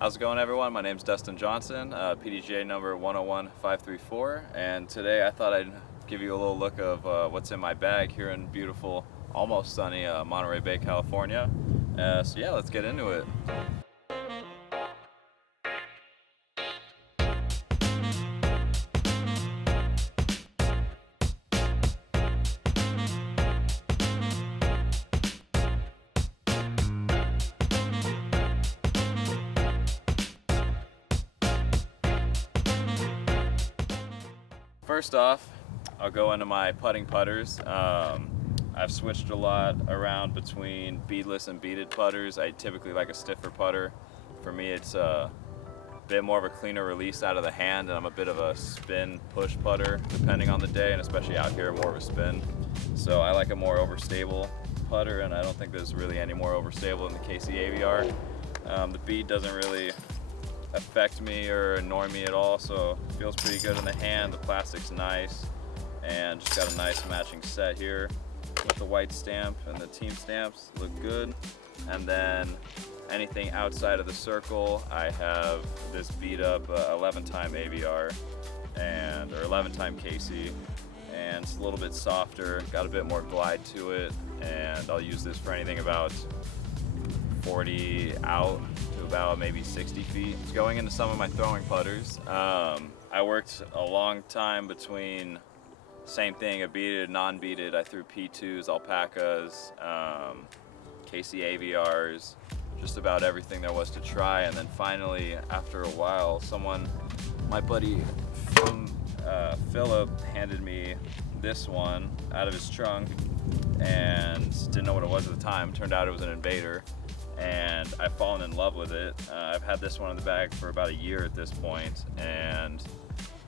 How's it going, everyone? My name's Dustin Johnson, PDGA number 101534, and today I thought I'd give you a little look of what's in my bag here in beautiful, almost sunny Monterey Bay, California. So yeah, let's get into it. First off, I'll go into my putting putters. I've switched a lot around between beadless and beaded putters. I typically like a stiffer putter. For me, it's a bit more of a cleaner release out of the hand, and I'm a bit of a spin push putter depending on the day, and especially out here, more of a spin. So I like a more overstable putter, and I don't think there's really any more overstable than the KC AVR. The bead doesn't really affect me or annoy me at all, so it feels pretty good in the hand. The plastic's nice, and just got a nice matching set here with the white stamp, and the team stamps look good. And then anything outside of the circle, I have this beat up 11-time AVR or 11-time KC, and it's a little bit softer, got a bit more glide to it, and I'll use this for anything about 40 out to about maybe 60 feet. It's going into some of my throwing putters. I worked a long time between same thing, a beaded, non-beaded. I threw P2s, alpacas, KC AVRs, just about everything there was to try. And then finally, after a while, my buddy from Philip, handed me this one out of his trunk, and didn't know what it was at the time. Turned out it was an Invader, and I've fallen in love with it. I've had this one in the bag for about a year at this point, and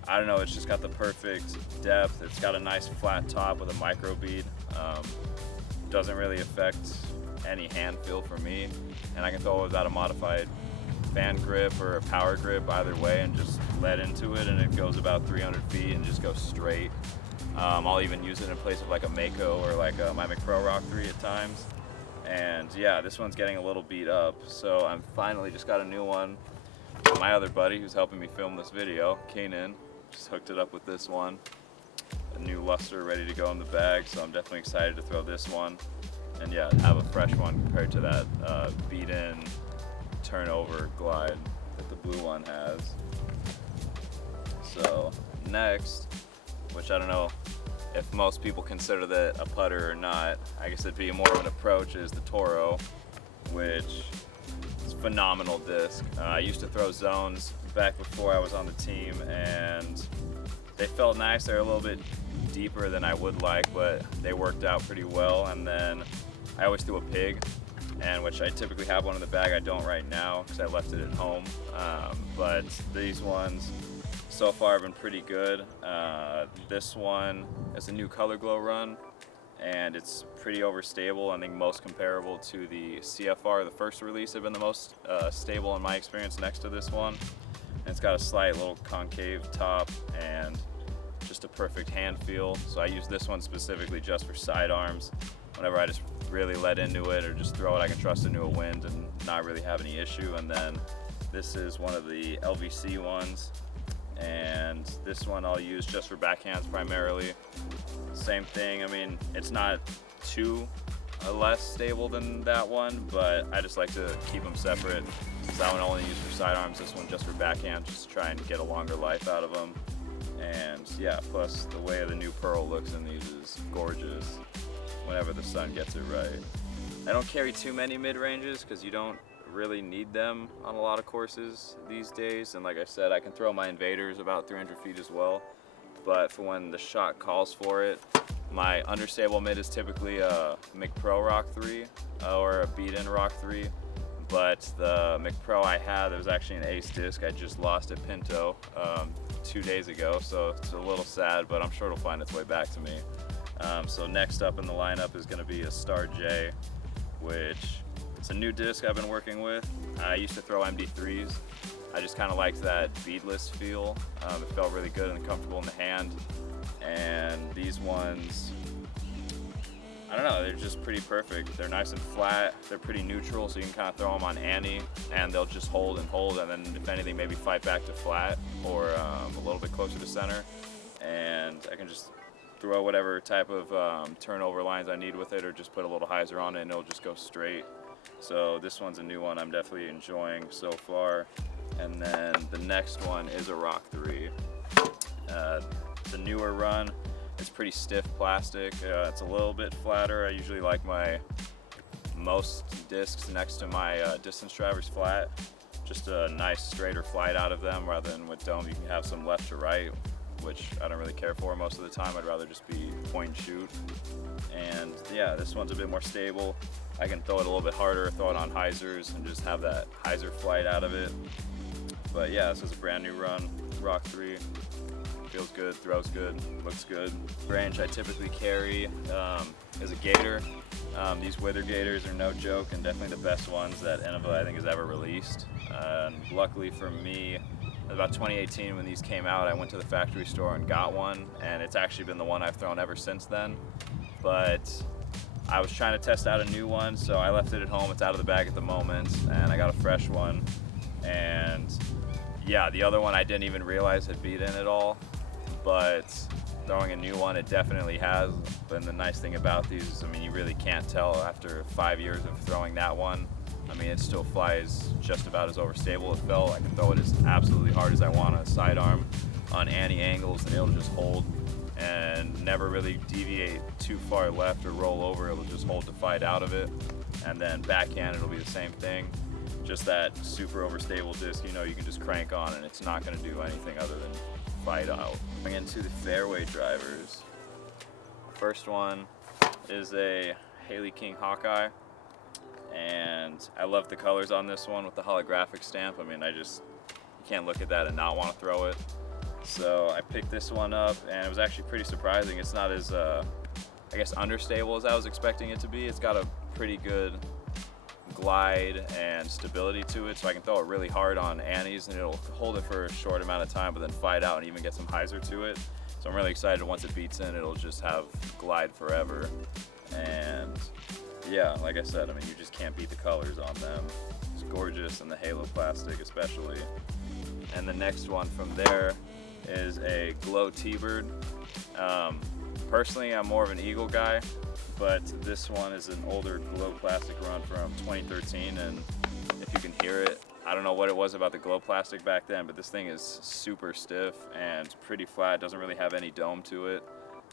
I don't know, it's just got the perfect depth. It's got a nice flat top with a micro bead. Doesn't really affect any hand feel for me, and I can throw it without a modified fan grip or a power grip either way, and just let into it, and it goes about 300 feet and just goes straight. I'll even use it in place of like a Mako or like my McPro Rock 3 at times. And yeah, this one's getting a little beat up, so I'm finally just got a new one. My other buddy who's helping me film this video, Keenan, just hooked it up with this one. A new luster ready to go in the bag, so I'm definitely excited to throw this one. And yeah, have a fresh one compared to that beat-in turnover glide that the blue one has. So next, which I don't know if most people consider that a putter or not, I guess it'd be more of an approach, is the Toro, which is a phenomenal disc. I used to throw zones back before I was on the team, and they felt nice. They're a little bit deeper than I would like, but they worked out pretty well. And then I always threw a pig, and which I typically have one in the bag. I don't right now because I left it at home, but these ones so far have been pretty good. This one is a new Color Glow run, and it's pretty overstable. I think most comparable to the CFR, the first release, have been the most stable in my experience next to this one. And it's got a slight little concave top and just a perfect hand feel. So I use this one specifically just for sidearms. Whenever I just really let into it or just throw it, I can trust into a wind and not really have any issue. And then this is one of the LVC ones, and this one I'll use just for backhands primarily. Same thing, I mean, it's not too less stable than that one, but I just like to keep them separate. So that one I only use for sidearms, this one just for backhand, just to try and get a longer life out of them. And yeah, plus the way the new pearl looks in these is gorgeous whenever the sun gets it right. I don't carry too many mid-ranges because you don't really need them on a lot of courses these days, and like I said, I can throw my Invaders about 300 feet as well, but for when the shot calls for it, my understable mid is typically a McPro Rock 3 or a beat-in Rock 3, but the McPro I had, there was actually an ace disc I just lost at Pinto 2 days ago, so it's a little sad, but I'm sure it'll find its way back to me. So next up in the lineup is going to be a Star J, which it's a new disc I've been working with. I used to throw MD3s. I just kind of liked that beadless feel. It felt really good and comfortable in the hand. And these ones, I don't know, they're just pretty perfect. They're nice and flat, they're pretty neutral, so you can kind of throw them on ante and they'll just hold and hold, and then if anything, maybe fight back to flat or a little bit closer to center. And I can just throw whatever type of turnover lines I need with it, or just put a little hyzer on it and it'll just go straight. So this one's a new one I'm definitely enjoying so far. And then the next one is a Rock 3. The newer run, it's pretty stiff plastic. It's a little bit flatter. I usually like my most discs next to my distance drivers flat. Just a nice straighter flight out of them, rather than with dome you can have some left to right, which I don't really care for most of the time. I'd rather just be point and shoot. And yeah, this one's a bit more stable. I can throw it a little bit harder, throw it on hyzers and just have that hyzer flight out of it. But yeah, this is a brand new run, Rock 3. Feels good, throws good, looks good. Branch I typically carry is a gator. These wither gators are no joke, and definitely the best ones that Innova I think has ever released. Luckily for me, about 2018 when these came out, I went to the factory store and got one, and it's actually been the one I've thrown ever since then. But I was trying to test out a new one, so I left it at home. It's out of the bag at the moment, and I got a fresh one. And yeah, the other one I didn't even realize had beat in at all, but throwing a new one, it definitely has. And the nice thing about these is, I mean, you really can't tell after 5 years of throwing that one. I mean, it still flies just about as overstable as it felt. I can throw it as absolutely hard as I want on a sidearm, on ante angles, and it'll just hold and never really deviate too far left or roll over. It'll just hold the fight out of it. And then backhand, it'll be the same thing. Just that super overstable disc, you know, you can just crank on and it's not going to do anything other than fight out. Going into the fairway drivers. First one is a Haley King Hawkeye, and I love the colors on this one with the holographic stamp. I mean, you can't look at that and not want to throw it. So I picked this one up, and it was actually pretty surprising. It's not as, I guess, understable as I was expecting it to be. It's got a pretty good glide and stability to it, so I can throw it really hard on antes and it'll hold it for a short amount of time, but then fight out and even get some hyzer to it. So I'm really excited. Once it beats in, it'll just have glide forever. And yeah, like I said, I mean, you just can't beat the colors on them. It's gorgeous, and the halo plastic especially. And the next one from there is a Glow T-Bird. Personally, I'm more of an Eagle guy, but this one is an older Glow plastic run from 2013, and if you can hear it, I don't know what it was about the Glow plastic back then, but this thing is super stiff and pretty flat, doesn't really have any dome to it,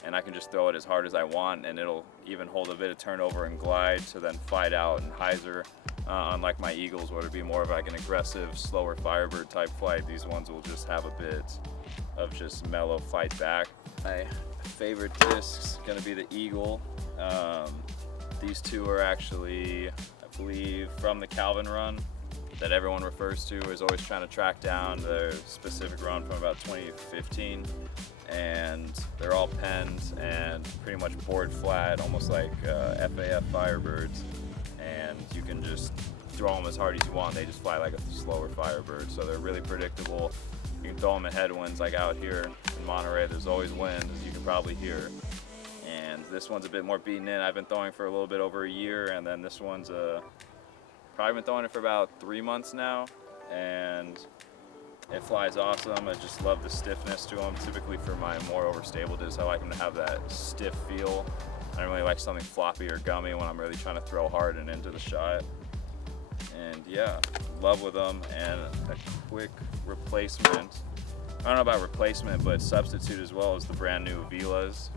and I can just throw it as hard as I want, and it'll even hold a bit of turnover and glide to then fight out and hyzer. Unlike my Eagles, where it'd be more of like an aggressive, slower Firebird type flight, these ones will just have a bit of just mellow fight back. My favorite discs gonna be the Eagle. These two are actually, I believe, from the Calvin run that everyone refers to, is always trying to track down their specific run from about 2015. And they're all pens and pretty much board flat, almost like FAF Firebirds. And you can just throw them as hard as you want. They just fly like a slower Firebird, so they're really predictable. You can throw them in headwinds, like out here in Monterey. There's always wind, as you can probably hear. And this one's a bit more beaten in. I've been throwing for a little bit over a year, and then this one's probably been throwing it for about 3 months now, and it flies awesome. I just love the stiffness to them. Typically for my more overstable discs, I like them to have that stiff feel. I don't really like something floppy or gummy when I'm really trying to throw hard and into the shot. And yeah, love with them. And a quick replacement, I don't know about replacement, but substitute as well, is the brand new Velas,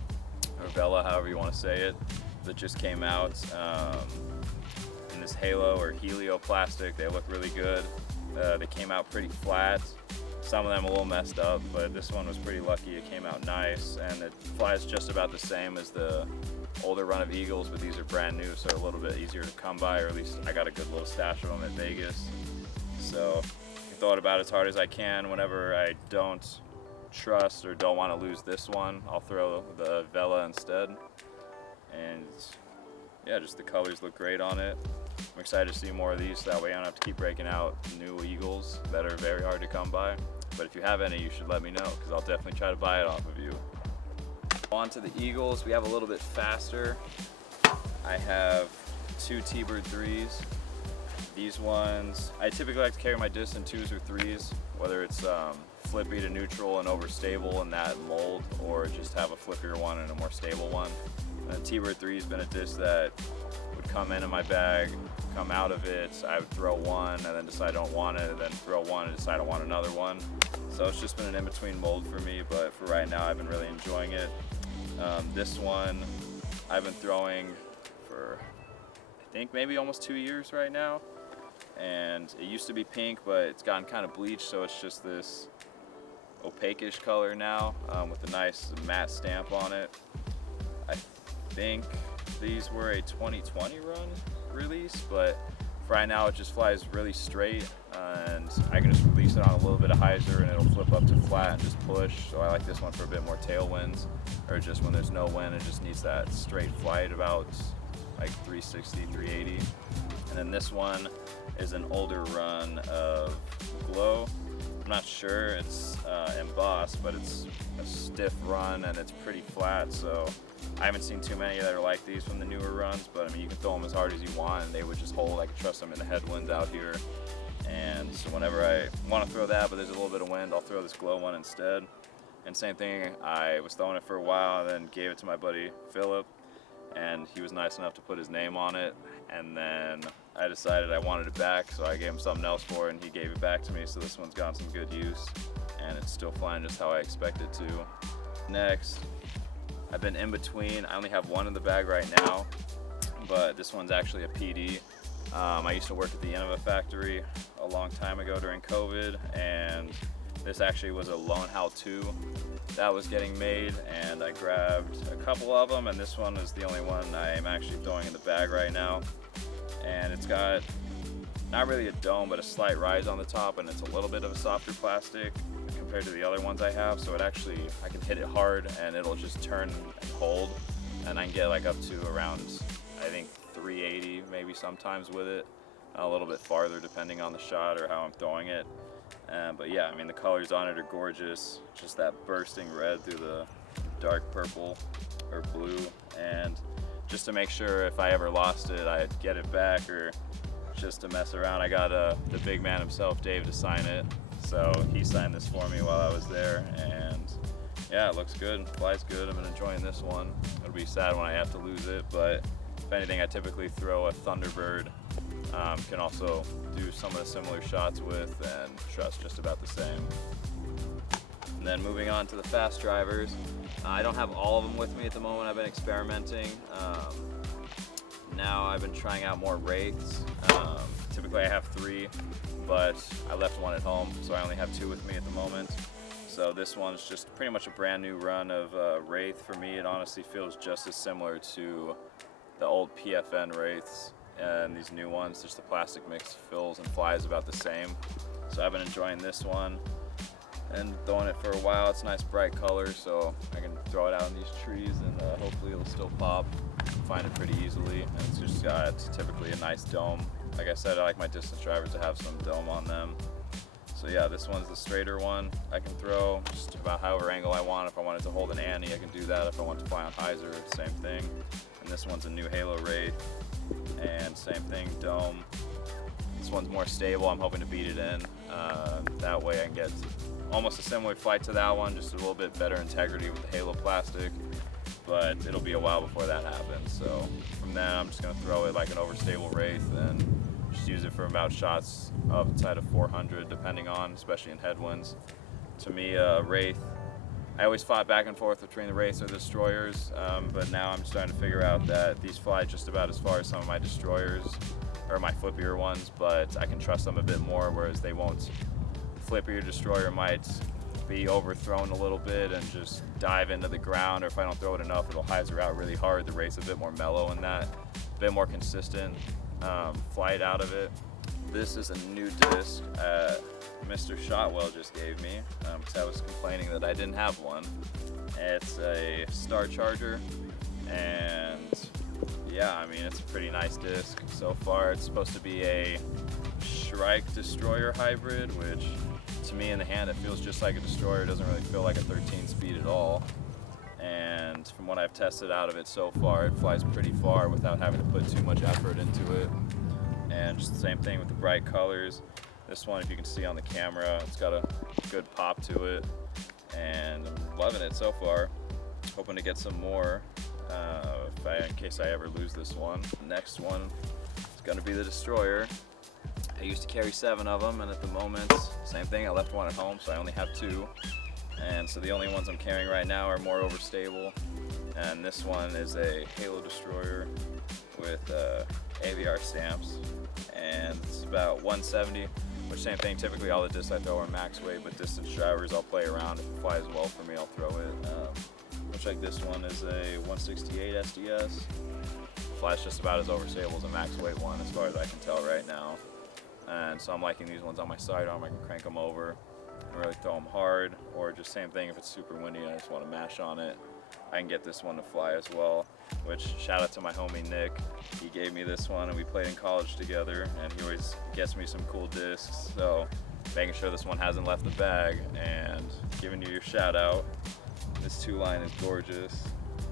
or Vela, however you want to say it, that just came out in this halo or helio plastic. They look really good. They came out pretty flat. Some of them a little messed up, but this one was pretty lucky. It came out nice, and it flies just about the same as the older run of Eagles, but these are brand new, so a little bit easier to come by, or at least I got a good little stash of them at Vegas. So I throw it about as hard as I can. Whenever I don't trust or don't want to lose this one, I'll throw the Vela instead. And yeah, just the colors look great on it. I'm excited to see more of these, so that way I don't have to keep breaking out new Eagles that are very hard to come by. But if you have any, you should let me know, because I'll definitely try to buy it off of you. On to the Eagles. We have a little bit faster I have 2 T-Bird 3s. These ones, I typically like to carry my disc in 2s or 3s, whether it's flippy to neutral and overstable in that mold, or just have a flippier one and a more stable one. T-Bird 3 has been a disc that would come into my bag, come out of it, I would throw one and then decide I don't want it, and then throw one and decide I want another one. So it's just been an in-between mold for me, but for right now I've been really enjoying it. This one I've been throwing for I think maybe almost 2 years right now, and it used to be pink, but it's gotten kind of bleached, so it's just this opaque-ish color now with a nice matte stamp on it. I think these were a 2020 run release, but for right now it just flies really straight, and I can just release it on a little bit of hyzer and it'll flip up to flat and just push. So I like this one for a bit more tailwinds, or just when there's no wind, it just needs that straight flight about like 360, 380. And then this one is an older run of Glow. I'm not sure, it's embossed, but it's a stiff run and it's pretty flat, so I haven't seen too many that are like these from the newer runs, but I mean, you can throw them as hard as you want and they would just hold. I can trust them in the headwinds out here. And so whenever I want to throw that, but there's a little bit of wind, I'll throw this Glow one instead. And same thing, I was throwing it for a while and then gave it to my buddy Philip, and he was nice enough to put his name on it. And then I decided I wanted it back, so I gave him something else for it and he gave it back to me. So this one's gotten some good use and it's still flying just how I expect it to. Next, I've been in between. I only have one in the bag right now, but this one's actually a PD. I used to work at the Innova factory a long time ago during COVID, and this actually was a Lone Howl 2 that was getting made, and I grabbed a couple of them, and this one is the only one I'm actually throwing in the bag right now. And it's got not really a dome, but a slight rise on the top, and it's a little bit of a softer plastic compared to the other ones I have, so it actually, I can hit it hard and it'll just turn and hold, and I can get like up to around, I think 380 maybe sometimes with it, a little bit farther depending on the shot or how I'm throwing it. But yeah, I mean, the colors on it are gorgeous, just that bursting red through the dark purple or blue, and just to make sure if I ever lost it I'd get it back, or just to mess around, I got the big man himself, Dave, to sign it. So he signed this for me while I was there, and yeah, it looks good, flies good. I've been enjoying this one. It'll be sad when I have to lose it, but if anything, I typically throw a Thunderbird. Can also do some of the similar shots with, and trust just about the same. And then moving on to the fast drivers, I don't have all of them with me at the moment. I've been experimenting. Now I've been trying out more wraiths. Typically I have 3, but I left one at home, so I only have 2 with me at the moment. So this one's just pretty much a brand new run of wraith. For me, it honestly feels just as similar to the old PFN wraiths, and these new ones, just the plastic mix feels and flies about the same. So I've been enjoying this one and throwing it for a while. It's a nice bright color, so I can throw it out in these trees and hopefully it'll still pop. Find it pretty easily, and it's just got typically a nice dome. Like I said, I like my distance drivers to have some dome on them. So yeah, this one's the straighter one. I can throw just about however angle I want. If I wanted to hold an Annie, I can do that. If I want to fly on hyzer, same thing. And this one's a new Halo Wraith, and same thing, dome. This one's more stable. I'm hoping to beat it in. That way I can get almost a similar flight to that one, just a little bit better integrity with the Halo plastic. But it'll be a while before that happens. So from then I'm just gonna throw it like an overstable Wraith and just use it for about shots up inside of 400, depending on, especially in headwinds. To me, Wraith, I always fought back and forth between the Wraiths or the Destroyers, but now I'm starting to figure out that these fly just about as far as some of my Destroyers, or my flippier ones, but I can trust them a bit more, whereas they won't. The flippier Destroyer might be overthrown a little bit and just dive into the ground, or if I don't throw it enough, it'll hyzer out really hard. The Wraith's a bit more mellow in that, a bit more consistent flight out of it. This is a new disc Mr. Shotwell just gave me, because I was complaining that I didn't have one. It's a Star Charger, and yeah, I mean, it's a pretty nice disc so far. It's supposed to be a Shrike Destroyer hybrid, which to me in the hand it feels just like a Destroyer. It doesn't really feel like a 13 speed at all. and from what I've tested out of it so far, it flies pretty far without having to put too much effort into it. And just the same thing with the bright colors. This one, if you can see on the camera, it's got a good pop to it, and I'm loving it so far. Hoping to get some more in case I ever lose this one. The next one is going to be the Destroyer. I used to carry 7 of them, and at the moment, same thing, I left one at home, so I only have 2. And so the only ones I'm carrying right now are more overstable. And this one is a Halo Destroyer with AVR stamps, and it's about 170, which same thing, typically all the discs I throw are max weight, but distance drivers I'll play around. If it flies well for me, I'll throw it. Looks like this one is a 168 SDS. Flies just about as overstable as a max weight one as far as I can tell right now. And so I'm liking these ones on my sidearm. I can crank them over and really throw them hard, or just same thing if it's super windy and I just want to mash on it. I can get this one to fly as well, which shout out to my homie Nick. He gave me this one and we played in college together, and he always gets me some cool discs. So making sure this one hasn't left the bag and giving you your shout out. This 2-line is gorgeous,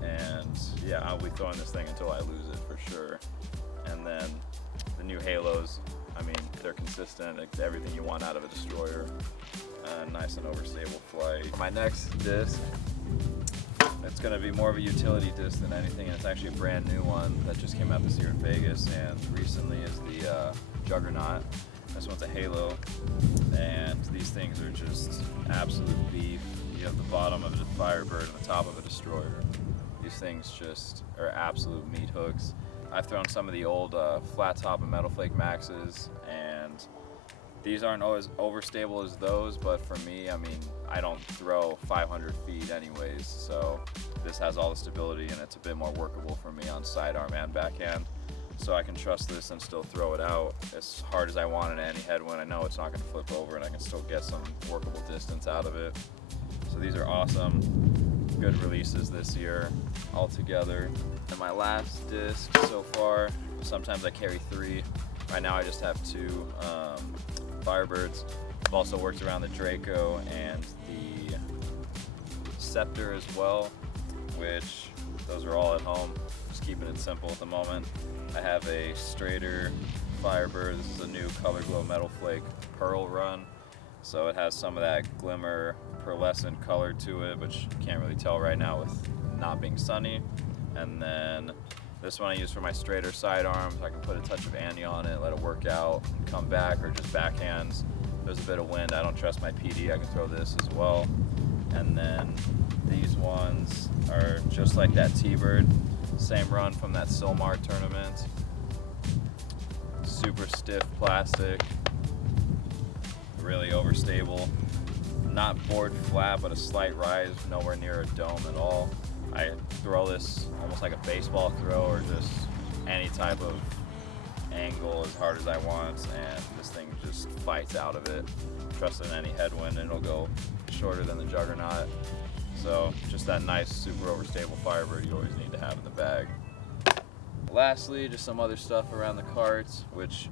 and yeah, I'll be throwing this thing until I lose it for sure. And then the new Halos, I mean, they're consistent, it's everything you want out of a Destroyer. Nice and overstable flight. For my next disc, it's going to be more of a utility disc than anything, and it's actually a brand new one that just came out this year in Vegas, and recently is the Juggernaut. This one's a Halo, and these things are just absolute beef. You have the bottom of a Firebird and the top of a Destroyer. These things just are absolute meat hooks. I've thrown some of the old flat top and Metal Flake Maxes, and these aren't always overstable as those, but for me, I mean, I don't throw 500 feet anyways, so this has all the stability and it's a bit more workable for me on sidearm and backhand. So I can trust this and still throw it out as hard as I want in any headwind. I know it's not going to flip over and I can still get some workable distance out of it. So these are awesome, good releases this year altogether. And my last disc so far, sometimes I carry 3. Right now I just have 2 Firebirds. I've also worked around the Draco and the Scepter as well, which those are all at home. Just keeping it simple at the moment. I have a straighter Firebird. This is a new Color Glow Metal Flake Pearl run. So it has some of that glimmer pearlescent color to it, which you can't really tell right now with not being sunny. And then this one I use for my straighter sidearms. I can put a touch of Annie on it, let it work out, and come back, or just backhands. There's a bit of wind, I don't trust my PD, I can throw this as well. And then these ones are just like that T-Bird, same run from that Silmar tournament. Super stiff plastic, really overstable. Not board flat, but a slight rise, nowhere near a dome at all. I throw this almost like a baseball throw, or just any type of angle as hard as I want, and this thing just fights out of it. Trust in any headwind, and it'll go shorter than the Juggernaut. So just that nice, super overstable Firebird you always need to have in the bag. Lastly, just some other stuff around the carts, which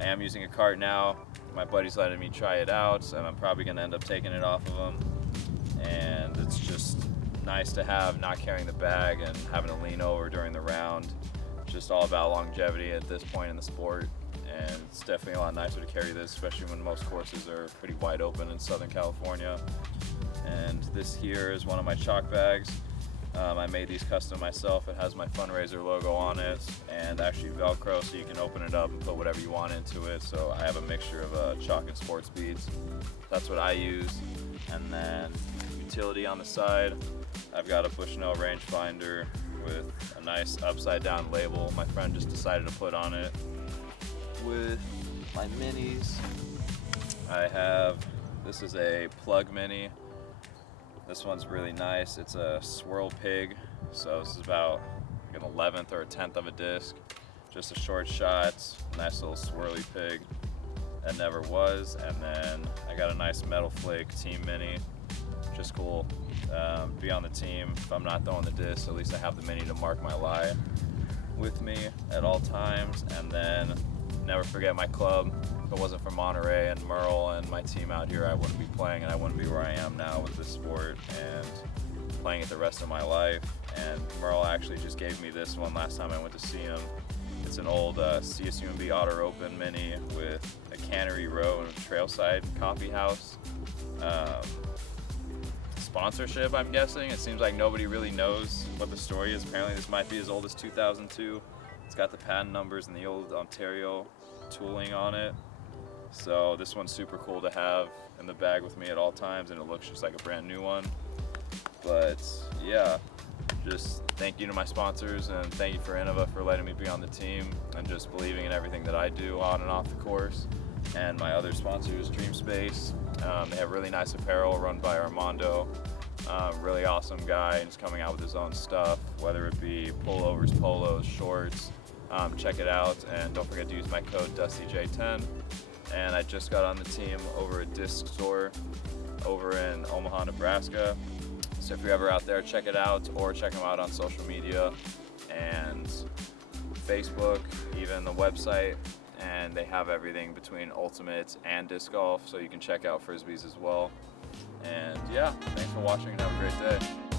I am using a cart now. My buddy's letting me try it out, and I'm probably going to end up taking it off of him. And it's just nice to have, not carrying the bag and having to lean over during the round. Just all about longevity at this point in the sport, and it's definitely a lot nicer to carry this, especially when most courses are pretty wide open in Southern California. And this here is one of my chalk bags. I made these custom myself. It has my fundraiser logo on it, and actually Velcro, so you can open it up and put whatever you want into it. So I have a mixture of chalk and sports beads. That's what I use. And then utility on the side, I've got a Bushnell rangefinder with a nice upside down label my friend just decided to put on it. With my minis, I have, this is a plug mini. This one's really nice. It's a Swirl Pig, so this is about like an 11th or a 10th of a disc. Just a short shot, nice little swirly pig that never was. And then I got a nice Metal Flake Team Mini, just cool. Be on the team. If I'm not throwing the disc, at least I have the mini to mark my lie with me at all times. And then never forget my club. If it wasn't for Monterey and Merle and my team out here, I wouldn't be playing, and I wouldn't be where I am now with this sport. And playing it the rest of my life. And Merle actually just gave me this one last time I went to see him. It's an old CSUMB Otter Open Mini with a cannery row and a trailside coffee house. Sponsorship, I'm guessing. It seems like nobody really knows what the story is. Apparently this might be as old as 2002. It's got the patent numbers and the old Ontario tooling on it. So this one's super cool to have in the bag with me at all times, and it looks just like a brand new one. But yeah, just thank you to my sponsors, and thank you for Innova for letting me be on the team and just believing in everything that I do on and off the course. And my other sponsors, Dream Space. They have really nice apparel run by Armando. Really awesome guy, and he's coming out with his own stuff, whether it be pullovers, polos, shorts. Check it out, and don't forget to use my code DustyJ10. And I just got on the team over at Discstore over in Omaha, Nebraska. So if you're ever out there, check it out, or check them out on social media and Facebook, even the website. And they have everything between ultimate and disc golf, so you can check out frisbees as well. And yeah, thanks for watching and have a great day.